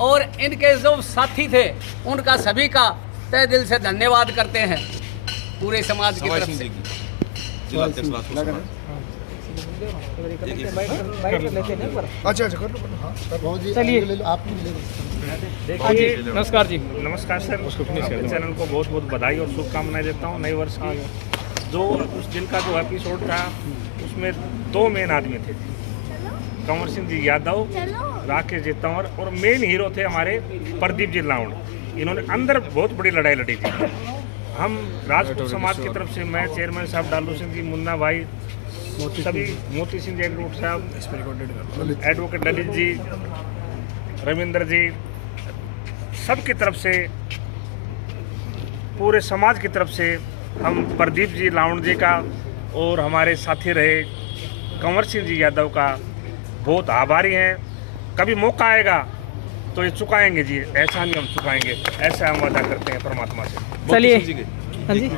और इनके जो साथी थे उनका सभी का तहे दिल से धन्यवाद करते हैं पूरे समाज की तरफ से। अच्छा अच्छा कर लो हाँ चलिए आप देखिए। नमस्कार जी। नमस्कार सर, चैनल को बहुत बहुत बधाई और शुभकामनाएं देता हूँ नए वर्ष की। जो उस दिन का जो एपिसोड था उसमें 2 मेन आदमी थे, कंवर सिंह जी यादव, राकेश जी तंवर, और मेन हीरो थे हमारे प्रदीप जी लाउंड। इन्होंने अंदर बहुत बड़ी लड़ाई लड़ी थी। हम राजपूत समाज की तरफ से मैं, चेयरमैन साहब डालू सिंह जी, मुन्ना भाई, सभी मोती सिंह जी, एडवोकेट साहब, एडवोकेट ललित जी, रविंद्र जी, सबकी तरफ से, पूरे समाज की तरफ से हम प्रदीप जी लाउंड जी का और हमारे साथी रहे कंवर सिंह जी यादव का बहुत आभारी हैं। कभी मौका आएगा तो ये चुकाएंगे जी, ऐसा नहीं हम चुकाएंगे, ऐसा हम वादा करते हैं परमात्मा से। चलिए हाँ जी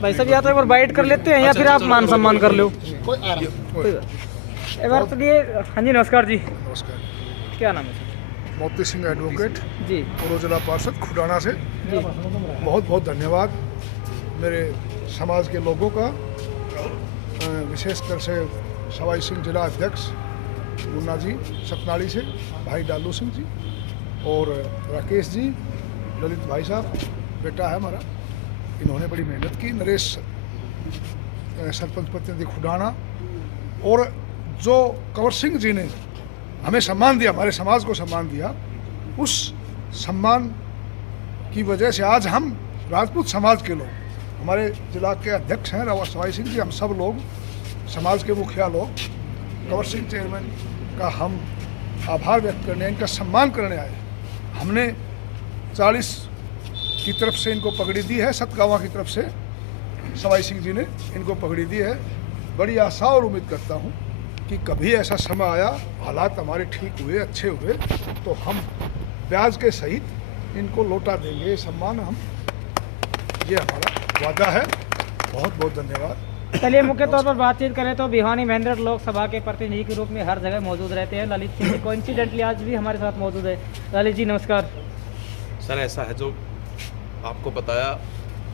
भाई साहब, या तो एक बार बाइट कर लेते हैं या फिर आप मान सम्मान कर लो। एक बार सुनिए। हाँ जी नमस्कार जी। नमस्कार। क्या नाम है सर? मोती सिंह एडवोकेट जी पूर्व जिला पार्षद खुडाना से। जी बहुत बहुत धन्यवाद मेरे समाज के लोगों का, विशेषकर से सवाई सिंह जिला अध्यक्ष मुन्ना जी सतनाड़ी से, भाई डालू सिंह जी और राकेश जी, ललित भाई साहब बेटा है हमारा, इन्होंने बड़ी मेहनत की, नरेश सरपंच प्रतिनिधि खुडाना, और जो कंवर सिंह जी ने हमें सम्मान दिया, हमारे समाज को सम्मान दिया, उस सम्मान की वजह से आज हम राजपूत समाज के लोग, हमारे जिला के अध्यक्ष हैं रावा सवाई सिंह जी, हम सब लोग समाज के मुखिया लोग कंवर सिंह चेयरमैन का हम आभार व्यक्त करने, इनका सम्मान करने आए। हमने 40 की तरफ से इनको पगड़ी दी है, सतगावा की तरफ से सवाई सिंह जी ने इनको पगड़ी दी है। बड़ी आशा और उम्मीद करता हूँ कि कभी ऐसा समय आया, हालात हमारे ठीक हुए, अच्छे हुए, तो हम ब्याज के सहित इनको लौटा देंगे ये सम्मान। हम ये हमारा वादा है। बहुत बहुत धन्यवाद। चलिए मुख्य तौर पर बातचीत करें तो भिवानी महेंद्र लोकसभा के प्रतिनिधि के रूप में हर जगह मौजूद रहते हैं ललित सिंह जी, कोइंसिडेंटली आज भी हमारे साथ मौजूद है। ललित जी नमस्कार। सर ऐसा है, जो आपको बताया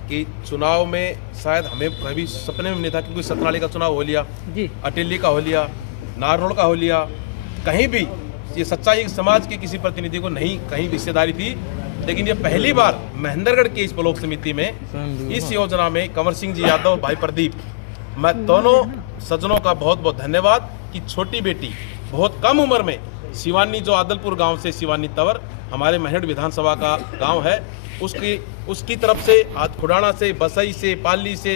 कि चुनाव में शायद हमें कभी सपने में नहीं था कि कोई सतनाली का चुनाव हो लिया जी, अटेली का हो लिया, नारनौल का हो लिया, कहीं भी ये सच्चाई समाज के किसी प्रतिनिधि को नहीं कहीं हिस्सेदारी थी, लेकिन ये पहली बार महेंद्रगढ़ की इस ब्लॉक समिति में इस योजना में कंवर सिंह जी यादव और भाई प्रदीप, मैं दोनों सज्जनों का बहुत बहुत धन्यवाद कि छोटी बेटी बहुत कम उम्र में शिवानी, जो आदलपुर गांव से शिवानी तंवर हमारे महड़ विधानसभा का गांव है, उसकी तरफ से खुडाना से, बसई से, पाली से,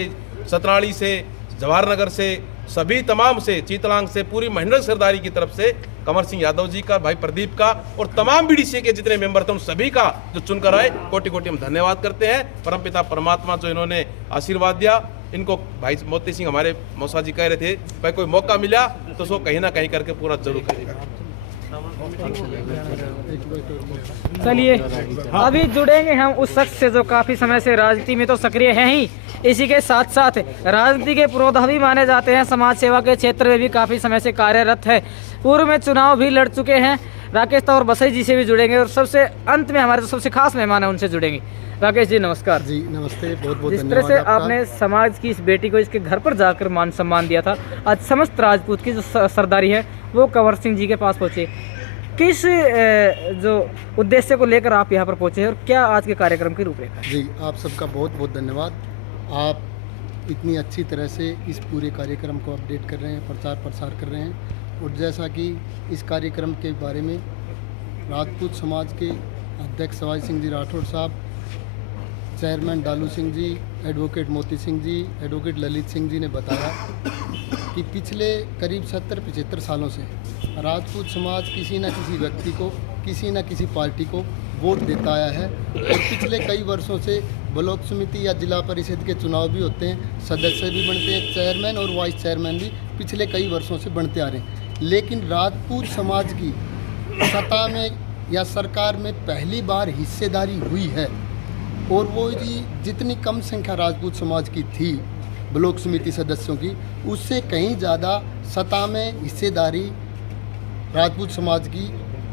सतनाड़ी से, जवाहरनगर से, सभी तमाम से, चीतलांग से, पूरी महेंद्र सरदारी की तरफ से कंवर सिंह यादव जी का, भाई प्रदीप का और तमाम बीडीसी के जितने मेंबर थे उन सभी का जो चुनकर आए, कोटि कोटि हम धन्यवाद करते हैं। परमपिता परमात्मा जो इन्होंने आशीर्वाद दिया, इनको भाई मोती सिंह हमारे मौसा जी कह रहे थे भाई कोई मौका मिला तो उसको कहीं ना कहीं करके पूरा जरूर करेगा। चलिए अभी जुड़ेंगे हम उस शख्स से जो काफ़ी समय से राजनीति में तो सक्रिय हैं ही, इसी के साथ साथ राजनीति के पुरोधा माने जाते हैं, समाज सेवा के क्षेत्र में भी काफ़ी समय से कार्यरत है, पूर्व में चुनाव भी लड़ चुके हैं। राकेश और बसई जी से भी जुड़ेंगे और सबसे अंत में हमारे जो सबसे खास मेहमान हैं उनसे जुड़ेंगे। राकेश जी नमस्कार। जी नमस्ते, बहुत बहुत जिस तरह से आपने समाज की इस बेटी को इसके घर पर जाकर मान सम्मान दिया था, आज समस्त राजपूत की जो सरदारी है वो कंवर सिंह जी के पास पहुँचे, किस जो उद्देश्य को लेकर आप यहाँ पर पहुँचे और क्या आज के कार्यक्रम की रूपरेखा? जी आप सबका बहुत बहुत धन्यवाद। आप इतनी अच्छी तरह से इस पूरे कार्यक्रम को अपडेट कर रहे हैं, प्रचार प्रसार कर रहे हैं। और जैसा कि इस कार्यक्रम के बारे में राजपूत समाज के अध्यक्ष सवाई सिंह जी राठौड़ साहब, चेयरमैन डालू सिंह जी, एडवोकेट मोती सिंह जी, एडवोकेट ललित सिंह जी ने बताया कि पिछले करीब 70-75 सालों से राजपूत समाज किसी न किसी व्यक्ति को, किसी न किसी पार्टी को वोट देता आया है। और पिछले कई वर्षों से ब्लॉक समिति या जिला परिषद के चुनाव भी होते हैं, सदस्य भी बनते हैं, चेयरमैन और वाइस चेयरमैन भी पिछले कई वर्षों से बनते आ रहे हैं। लेकिन राजपूत समाज की सत्ता में या सरकार में पहली बार हिस्सेदारी हुई है, और वो जितनी कम संख्या राजपूत समाज की थी ब्लॉक समिति सदस्यों की, उससे कहीं ज़्यादा सत्ता में हिस्सेदारी राजपूत समाज की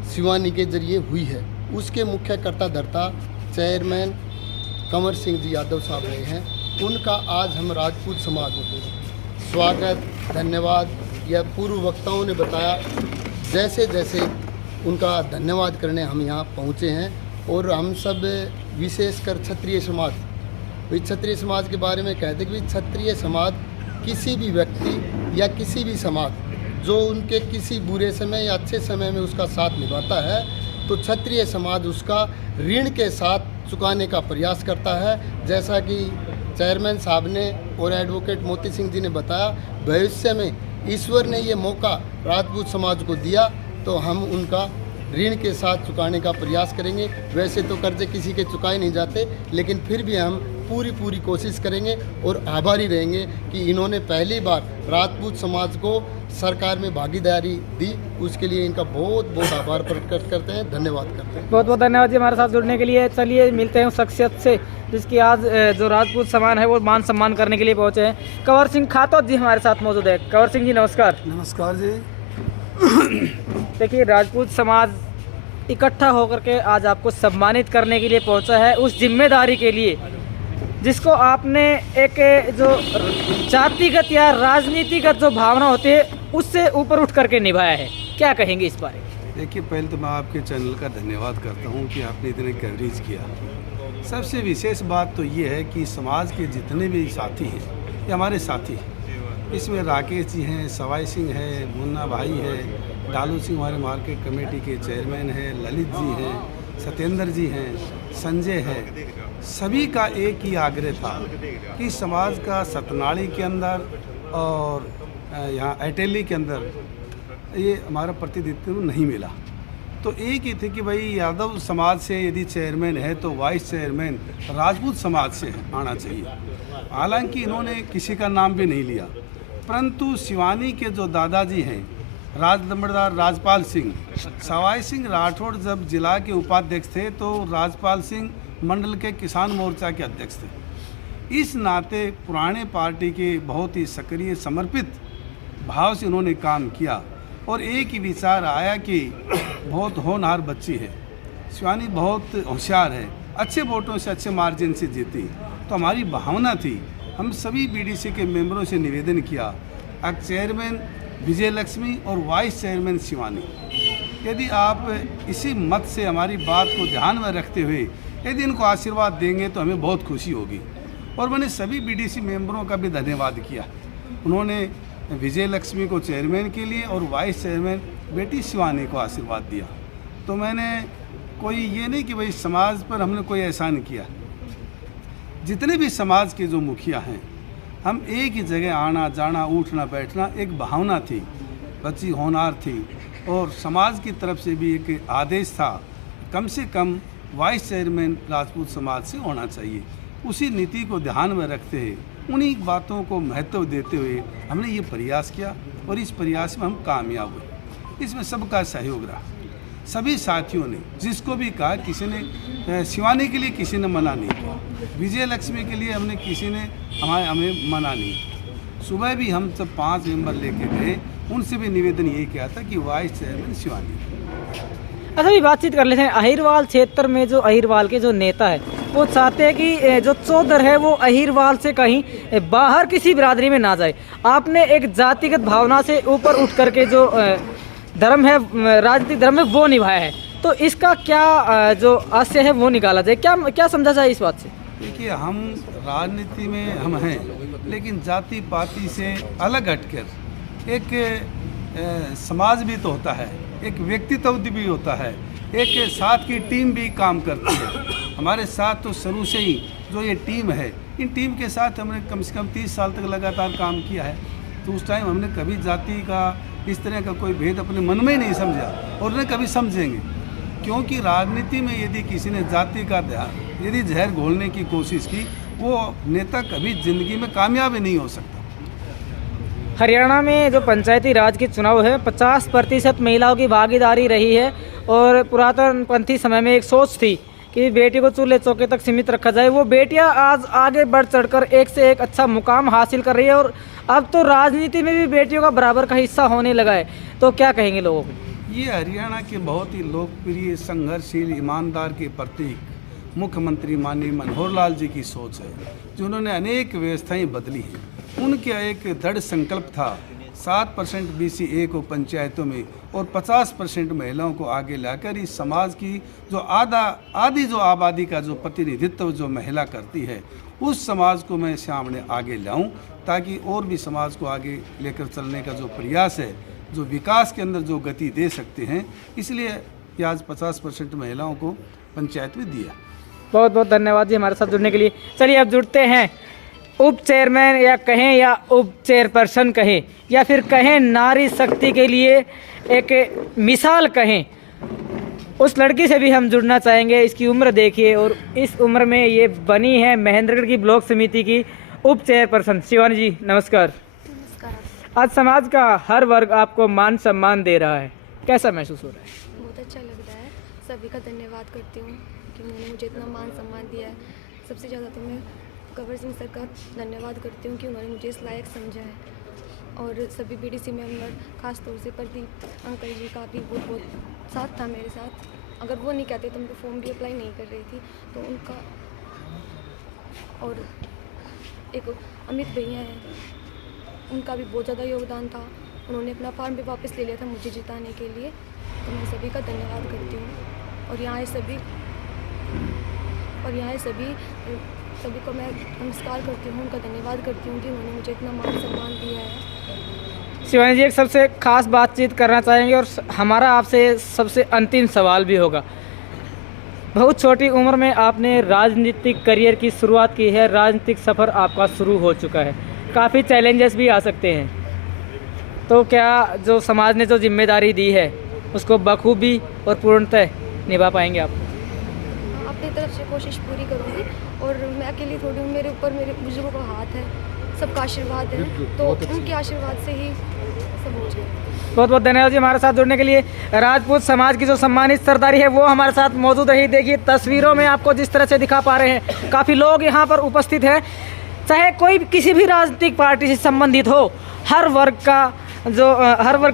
शिवानी के जरिए हुई है। उसके मुख्य कर्ता धर्ता चेयरमैन कंवर सिंह जी यादव साहब रहे हैं। उनका आज हम राजपूत समाज स्वागत, धन्यवाद, यह पूर्व वक्ताओं ने बताया, जैसे जैसे उनका धन्यवाद करने हम यहाँ पहुँचे हैं। और हम सब विशेषकर क्षत्रिय समाज, भाई क्षत्रिय समाज के बारे में कहते कि क्षत्रिय समाज किसी भी व्यक्ति या किसी भी समाज जो उनके किसी बुरे समय या अच्छे समय में उसका साथ निभाता है, तो क्षत्रिय समाज उसका ऋण के साथ चुकाने का प्रयास करता है। जैसा कि चेयरमैन साहब ने और एडवोकेट मोती सिंह जी ने बताया, भविष्य में ईश्वर ने ये मौका राजपूत समाज को दिया तो हम उनका ऋण के साथ चुकाने का प्रयास करेंगे। वैसे तो कर्जे किसी के चुकाए नहीं जाते, लेकिन फिर भी हम पूरी कोशिश करेंगे और आभारी रहेंगे कि इन्होंने पहली बार राजपूत समाज को सरकार में भागीदारी दी। उसके लिए इनका बहुत बहुत आभार प्रकट करते हैं, धन्यवाद करते हैं। बहुत बहुत धन्यवाद जी हमारे साथ जुड़ने के लिए। चलिए मिलते हैं उस शख्सियत से जिसकी आज जो राजपूत समाज है वो मान सम्मान करने के लिए पहुँचे हैं। कंवर सिंह खातौत जी हमारे साथ मौजूद है। कंवर सिंह जी नमस्कार। नमस्कार जी। देखिए, राजपूत समाज इकट्ठा होकर के आज आपको सम्मानित करने के लिए पहुंचा है, उस जिम्मेदारी के लिए जिसको आपने एक जो जातिगत या राजनीतिगत जो भावना होती है उससे ऊपर उठ करके निभाया है। क्या कहेंगे इस बारे में? देखिए, पहले तो मैं आपके चैनल का धन्यवाद करता हूं कि आपने इतने कवरेज किया। सबसे विशेष बात तो ये है कि समाज के जितने भी साथी हैं, ये हमारे साथी हैं। इसमें राकेश जी हैं, सवाई सिंह है, मुन्ना भाई है, डालू सिंह हमारे मार्केट कमेटी के चेयरमैन हैं, ललित जी हैं, सत्येंद्र जी हैं, संजय है। सभी का एक ही आग्रह था कि समाज का सतनाड़ी के अंदर और यहाँ अटेली के अंदर ये हमारा प्रतिनिधित्व नहीं मिला। तो एक ही थे कि भाई यादव समाज से यदि चेयरमैन है तो वाइस चेयरमैन राजपूत समाज से आना चाहिए। हालांकि इन्होंने किसी का नाम भी नहीं लिया, परंतु शिवानी के जो दादाजी हैं नंबरदार राजपाल सिंह, सवाई सिंह राठौड़ जब जिला के उपाध्यक्ष थे तो राजपाल सिंह मंडल के किसान मोर्चा के अध्यक्ष थे। इस नाते पुराने पार्टी के बहुत ही सक्रिय समर्पित भाव से उन्होंने काम किया और एक ही विचार आया कि बहुत होनहार बच्ची है, शिवानी बहुत होशियार है, अच्छे वोटों से अच्छे मार्जिन से जीती। तो हमारी भावना थी, हम सभी बीडीसी के मेंबरों से निवेदन किया, अब चेयरमैन विजय लक्ष्मी और वाइस चेयरमैन शिवानी, यदि आप इसी मत से हमारी बात को ध्यान में रखते हुए यदि इनको आशीर्वाद देंगे तो हमें बहुत खुशी होगी। और मैंने सभी बीडीसी मेंबरों का भी धन्यवाद किया। उन्होंने विजय लक्ष्मी को चेयरमैन के लिए और वाइस चेयरमैन बेटी शिवानी को आशीर्वाद दिया। तो मैंने कोई ये नहीं कि भाई समाज पर हमने कोई एहसान किया। जितने भी समाज के जो मुखिया हैं, हम एक ही जगह आना जाना उठना बैठना एक भावना थी, बच्ची होनहार थी और समाज की तरफ से भी एक आदेश था कम से कम वाइस चेयरमैन राजपूत समाज से होना चाहिए। उसी नीति को ध्यान में रखते हुए उन्हीं बातों को महत्व देते हुए हमने ये प्रयास किया और इस प्रयास में हम कामयाब हुए। इसमें सबका सहयोग रहा, सभी साथियों ने जिसको भी कहा, किसी ने शिवानी के लिए किसी ने मना नहीं किया, विजय लक्ष्मी के लिए हमने किसी ने हमें मना नहीं किया। सुबह भी हम सब 5 मेंबर लेके गए, उनसे भी निवेदन यही किया था कि वाइस चेयरमैन शिवानी। अच्छा, भी बातचीत कर लेते हैं। अहिरवाल क्षेत्र में जो अहिरवाल के जो नेता है वो चाहते हैं कि जो चौधर है वो अहिरवाल से कहीं बाहर किसी बिरादरी में ना जाए। आपने एक जातिगत भावना से ऊपर उठ करके जो धर्म है, राजनीतिक धर्म है, वो निभाया है। तो इसका क्या जो आशय है वो निकाला जाए, क्या समझा जाए इस बात से? देखिए, हम राजनीति में हम हैं, लेकिन जाति पाति से अलग हटकर एक समाज भी तो होता है, एक व्यक्तित्व भी होता है, एक साथ की टीम भी काम करती है। हमारे साथ तो शुरू से ही जो ये टीम है, इन टीम के साथ हमने कम से कम 30 साल तक लगातार काम किया है। तो उस टाइम हमने कभी जाति का इस तरह का कोई भेद अपने मन में ही नहीं समझा और न कभी समझेंगे, क्योंकि राजनीति में यदि किसी ने जाति का यदि जहर घोलने की कोशिश की, वो नेता कभी जिंदगी में कामयाब ही नहीं हो सकता। हरियाणा में जो पंचायती राज के चुनाव है 50% महिलाओं की भागीदारी रही है और पुरातनपंथी समय में एक सोच थी कि बेटी को चूल्हे चौके तक सीमित रखा जाए। वो बेटियां आज आगे बढ़ चढ़कर एक से एक अच्छा मुकाम हासिल कर रही है और अब तो राजनीति में भी बेटियों का बराबर का हिस्सा होने लगा है। तो क्या कहेंगे लोगों को? ये हरियाणा के बहुत ही लोकप्रिय, संघर्षशील, ईमानदार के प्रतीक मुख्यमंत्री माननीय मनोहर लाल जी की सोच है, जिन्होंने अनेक व्यवस्थाएं बदली हैं। उनका एक दृढ़ संकल्प था 7% BCA को पंचायतों में और 50% महिलाओं को आगे लाकर इस समाज की जो आधी जो आबादी का जो प्रतिनिधित्व जो महिला करती है, उस समाज को मैं सामने आगे लाऊं, ताकि और भी समाज को आगे लेकर चलने का जो प्रयास है, जो विकास के अंदर जो गति दे सकते हैं, इसलिए ये आज 50% महिलाओं को पंचायत में दिया। बहुत बहुत धन्यवाद जी हमारे साथ जुड़ने के लिए। चलिए अब जुड़ते हैं उप चेयरमैन या कहें या उप चेयरपर्सन कहें या फिर कहें नारी शक्ति के लिए एक मिसाल कहें, उस लड़की से भी हम जुड़ना चाहेंगे। इसकी उम्र देखिए और इस उम्र में ये बनी है महेंद्रगढ़ की ब्लॉक समिति की उप चेयरपर्सन। शिवानी जी नमस्कार। नमस्कार। आज समाज का हर वर्ग आपको मान सम्मान दे रहा है, कैसा महसूस हो रहा है? बहुत अच्छा लग रहा है। सभी का धन्यवाद करती हूँ कि उन्होंने मुझे इतना मान सम्मान दिया है। सबसे ज़्यादा तो मैं कंवर सिंह सर का धन्यवाद करती हूँ कि उन्होंने मुझे इस लायक समझा है, और सभी BDC मेंबर, खास तौर से प्रदीप अंकल जी का भी बहुत बहुत साथ था मेरे साथ। अगर वो नहीं कहते तो मैं फॉर्म भी अप्लाई नहीं कर रही थी, तो उनका, और एक अमित भैया हैं, उनका भी बहुत ज़्यादा योगदान था। उन्होंने अपना फॉर्म भी वापस ले लिया था मुझे जिताने के लिए, तो मैं सभी का धन्यवाद करती हूँ। और यहाँ सभी को मैं नमस्कार करती हूँ, उनका धन्यवाद करती हूँ कि उन्होंने मुझे इतना मान सम्मान दिया है। शिवानी जी एक सबसे खास बातचीत करना चाहेंगे और हमारा आपसे सबसे अंतिम सवाल भी होगा। बहुत छोटी उम्र में आपने राजनीतिक करियर की शुरुआत की है, राजनीतिक सफ़र आपका शुरू हो चुका है, काफ़ी चैलेंजेस भी आ सकते हैं, तो क्या जो समाज ने जो जिम्मेदारी दी है उसको बखूबी और पूर्णतः निभा पाएंगे आप? अपनी तरफ से कोशिश पूरी करूँगी, और मैं अकेली थोड़ी हूँ, मेरे ऊपर मेरे बुजुर्गों का हाथ है, सबका आशीर्वाद है, तो उनके आशीर्वाद से ही सब हो जाए। बहुत बहुत धन्यवाद जी हमारे साथ जुड़ने के लिए। राजपूत समाज की जो सम्मानित सरदारी है वो हमारे साथ मौजूद रही। देखिए तस्वीरों में आपको जिस तरह से दिखा पा रहे हैं, काफ़ी लोग यहाँ पर उपस्थित हैं, चाहे कोई किसी भी राजनीतिक पार्टी से संबंधित हो, हर वर्ग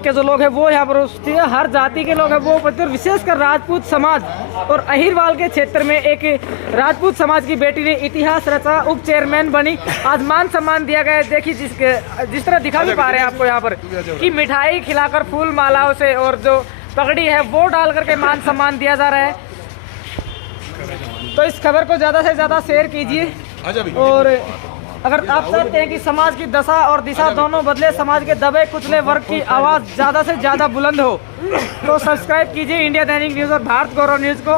के जो लोग हैं वो यहाँ पर उपस्थित है, हर जाति के लोग हैं वो उपस्थित, विशेषकर राजपूत समाज और अहिरवाल के क्षेत्र में एक राजपूत समाज की बेटी ने इतिहास रचा, उप चेयरमैन बनी, आज मान सम्मान दिया गया है। देखिए जिस तरह दिखा भी पा रहे हैं आपको यहाँ पर कि मिठाई खिलाकर, फूल मालाओं से और जो पगड़ी है वो डाल करके मान सम्मान दिया जा रहा है। तो इस खबर को ज़्यादा से ज़्यादा शेयर कीजिए, और अगर आप चाहते हैं कि समाज की दशा और दिशा दोनों बदले, समाज के दबे कुचले वर्ग की आवाज़ ज़्यादा से ज़्यादा बुलंद हो, तो सब्सक्राइब कीजिए इंडिया दैनिक न्यूज़ और भारत गौरव न्यूज़ को।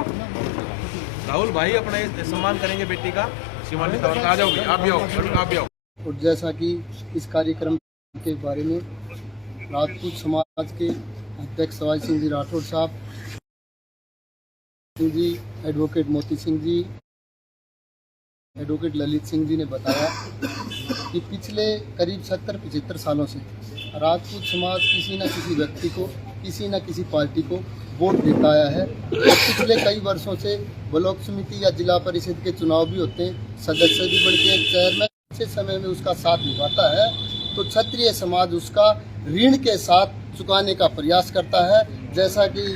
राहुल भाई अपने सम्मान करेंगे बेटी का। शिवानी आ जाओगे, आप भी आओ। और जैसा कि इस कार्यक्रम के बारे में राजपूत समाज के अध्यक्ष सवाई सिंह जी राठौर साहब जी, एडवोकेट मोती सिंह जी, एडवोकेट ललित सिंह जी ने बताया कि पिछले करीब 70-75 सालों से राजपूत समाज किसी न किसी व्यक्ति को, किसी न किसी पार्टी को वोट देता आया है। और पिछले कई वर्षों से ब्लॉक समिति या जिला परिषद के चुनाव भी होते हैं, सदस्य भी बनते हैं, चेयरमैन अच्छे समय में उसका साथ निभाता है, तो क्षत्रिय समाज उसका ऋण के साथ चुकाने का प्रयास करता है। जैसा कि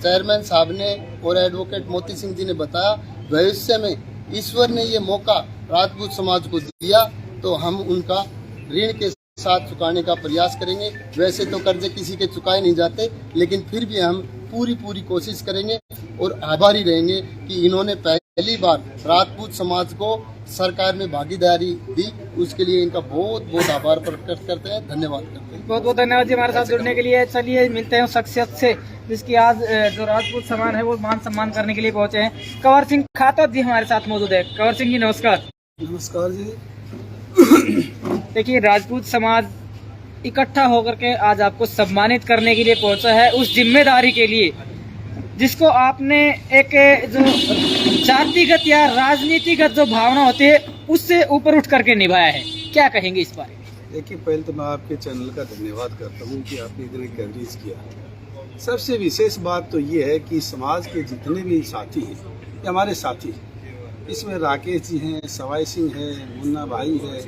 चेयरमैन साहब ने और एडवोकेट मोती सिंह जी ने बताया, भविष्य में ईश्वर ने ये मौका राजपूत समाज को दिया तो हम उनका ऋण के साथ चुकाने का प्रयास करेंगे। वैसे तो कर्जे किसी के चुकाए नहीं जाते, लेकिन फिर भी हम पूरी कोशिश करेंगे और आभारी रहेंगे कि इन्होंने पहली बार राजपूत समाज को सरकार में भागीदारी दी, उसके लिए इनका बहुत बहुत आभार प्रकट करते हैं, धन्यवाद करते हैं। बहुत बहुत धन्यवाद जी हमारे साथ जुड़ने के लिए। चलिए मिलते हैं उस शख्सियत से जिसकी आज जो राजपूत समाज है वो मान सम्मान करने के लिए पहुंचे हैं। कंवर सिंह खातोत जी हमारे साथ मौजूद है। कंवर सिंह जी नमस्कार। नमस्कार जी। देखिए राजपूत समाज इकट्ठा होकर के आज आपको सम्मानित करने के लिए पहुंचा है, उस जिम्मेदारी के लिए जिसको आपने एक जो जातिगत या राजनीतिगत जो भावना होती है उससे ऊपर उठ करके निभाया है, क्या कहेंगे इस बारे में? देखिए पहले तो मैं आपके चैनल का धन्यवाद करता हूँ कि आपने इतने कवरेज किया। सबसे विशेष बात तो ये है कि समाज के जितने भी साथी हैं, ये हमारे साथी हैं। इसमें राकेश जी हैं, सवाई सिंह है, मुन्ना भाई है,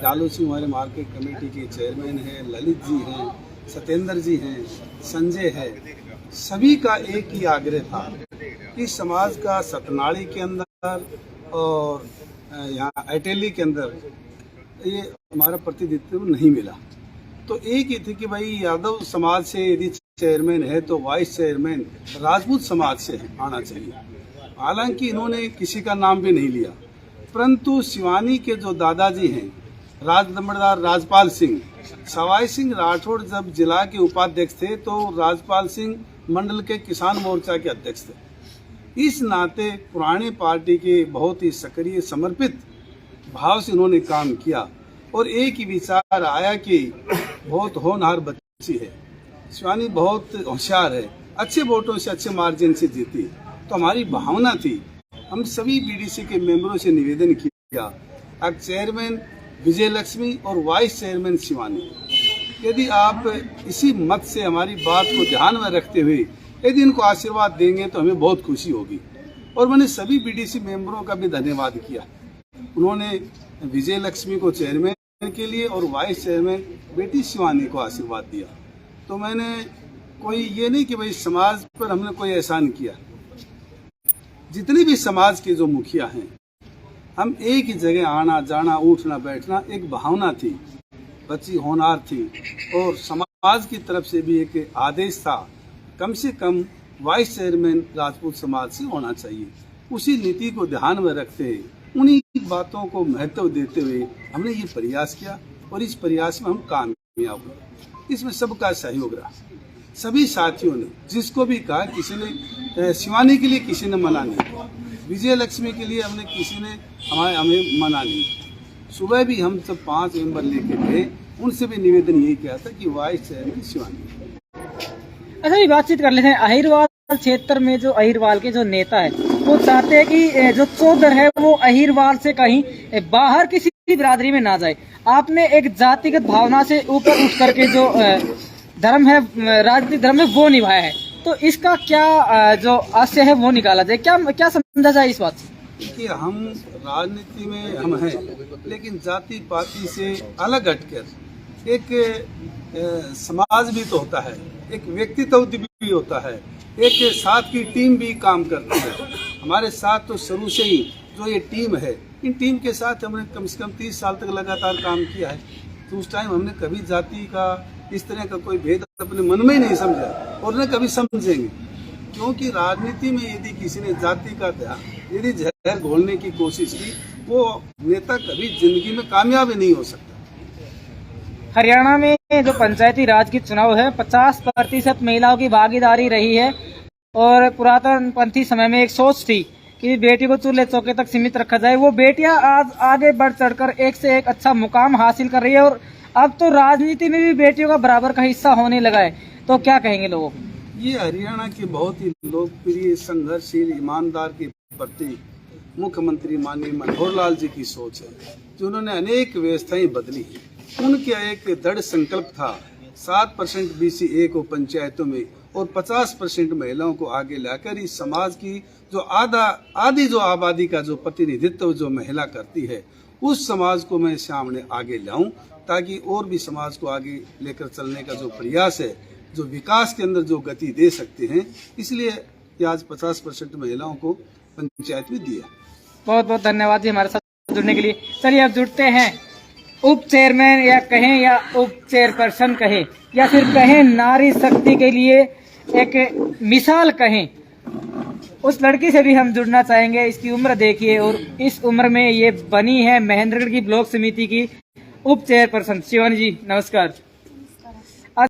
डालू सिंह हमारे मार्केट कमेटी के चेयरमैन हैं, ललित जी हैं, सत्येंद्र जी हैं, संजय है, सभी का एक ही आग्रह था कि समाज का सतनाड़ी के अंदर और यहाँ अटेली के अंदर ये हमारा प्रतिनिधित्व नहीं मिला। तो एक ही थी कि भाई यादव समाज से यदि चेयरमैन है तो वाइस चेयरमैन राजपूत समाज से आना चाहिए। हालांकि इन्होंने किसी का नाम भी नहीं लिया, परंतु सिवानी के जो दादाजी हैं राजदमड़दार राजपाल सिंह, सवाई सिंह राठौड़ जब जिला के उपाध्यक्ष थे तो राजपाल सिंह मंडल के किसान मोर्चा के अध्यक्ष थे। इस नाते पुरानी पार्टी के बहुत ही सक्रिय समर्पित भाव से इन्होंने काम किया और एक ही विचार आया कि बहुत होनहार बच्ची है, शिवानी बहुत होशियार है, अच्छे वोटों से अच्छे मार्जिन से जीती। तो हमारी भावना थी, हम सभी बीडीसी के मेंबरों से निवेदन किया, अब चेयरमैन विजय लक्ष्मी और वाइस चेयरमैन शिवानी, यदि आप इसी मत से हमारी बात को ध्यान में रखते हुए यदि इनको आशीर्वाद देंगे तो हमें बहुत खुशी होगी। और मैंने सभी बीडीसी मेंबरों का भी धन्यवाद किया। उन्होंने विजय लक्ष्मी को चेयरमैन के लिए और वाइस चेयरमैन बेटी शिवानी को आशीर्वाद दिया। तो मैंने कोई ये नहीं कि भाई समाज पर हमने कोई एहसान किया। जितने भी समाज के जो मुखिया हैं, हम एक ही जगह आना जाना उठना बैठना एक भावना थी, बच्ची होनहार थी और समाज की तरफ से भी एक आदेश था कम से कम वाइस चेयरमैन राजपूत समाज से होना चाहिए। उसी नीति को ध्यान में रखते हुए उन्हीं बातों को महत्व देते हुए हमने ये प्रयास किया और इस प्रयास में हम कामयाब हुए। इसमें सबका सहयोग रहा, सभी साथियों ने जिसको भी कहा, किसी ने शिवानी के लिए किसी ने मना नहीं, विजय लक्ष्मी के लिए हमने किसी ने हमें मना नहीं। सुबह भी हम सब 5 मेंबर लेके गए, उनसे भी निवेदन यही किया था कि वाइस चेयरमैन शिवानी। अच्छा, ये बातचीत कर लेते हैं। अहिरवाल क्षेत्र में जो अहिरवाल के जो नेता है वो चाहते हैं कि जो चौधर है वो अहिरवाल से कहीं बाहर किसी बिरादरी में ना जाए। आपने एक जातिगत भावना से ऊपर उठ करके जो धर्म है, राजनीतिक धर्म है, वो निभाया है। तो इसका क्या जो आशय है वो निकाला जाए, क्या समझा जाए इस बात से? कि हम राजनीति में हम हैं, लेकिन जाति पाति से अलग हटकर एक समाज भी तो होता है, एक व्यक्तित्व भी होता है, एक साथ की टीम भी काम करती है। हमारे साथ तो शुरू से ही जो ये टीम है, इन टीम के साथ हमने कम से कम 30 साल तक लगातार काम किया है। तो उस टाइम हमने कभी जाति का इस तरह का कोई भेद अपने मन में ही नहीं समझा और न कभी समझेंगे, क्योंकि राजनीति में यदि किसी ने जाति का यदि जहर घोलने की कोशिश की, वो नेता कभी जिंदगी में कामयाब नहीं हो सकता। हरियाणा में जो पंचायती राज की चुनाव है 50% महिलाओं की भागीदारी रही है और पुरातन पंथी समय में एक सोच थी कि बेटी को चूल्हे चौके तक सीमित रखा जाए। वो बेटियां आज आगे बढ़ चढ़कर एक से एक अच्छा मुकाम हासिल कर रही है और अब तो राजनीति में भी बेटियों का बराबर का हिस्सा होने लगा है। तो क्या कहेंगे लोगों को? ये हरियाणा की बहुत ही लोकप्रिय संघर्षशील ईमानदार के प्रति मुख्यमंत्री माननीय मनोहर लाल जी की सोच है, जो उन्होंने अनेक व्यवस्थाएं बदली है। उनका एक दृढ़ संकल्प था 7% BCA को पंचायतों में और 50% महिलाओं को आगे लाकर इस समाज की जो आधी जो आबादी का जो प्रतिनिधित्व जो महिला करती है, उस समाज को मैं सामने आगे लाऊं, ताकि और भी समाज को आगे लेकर चलने का जो प्रयास है, जो विकास के अंदर जो गति दे सकते हैं, इसलिए आज 50% महिलाओं को पंचायत में दिया। बहुत बहुत धन्यवाद जी हमारे साथ जुड़ने के लिए। चलिए अब जुड़ते हैं उप चेयरमैन या कहें या उप चेयरपर्सन कहें या फिर कहें नारी शक्ति के लिए एक मिसाल कहें, उस लड़की से भी हम जुड़ना चाहेंगे। इसकी उम्र देखिए और इस उम्र में ये बनी है महेंद्रगढ़ की ब्लॉक समिति की उप चेयरपर्सन। शिवानी जी नमस्कार।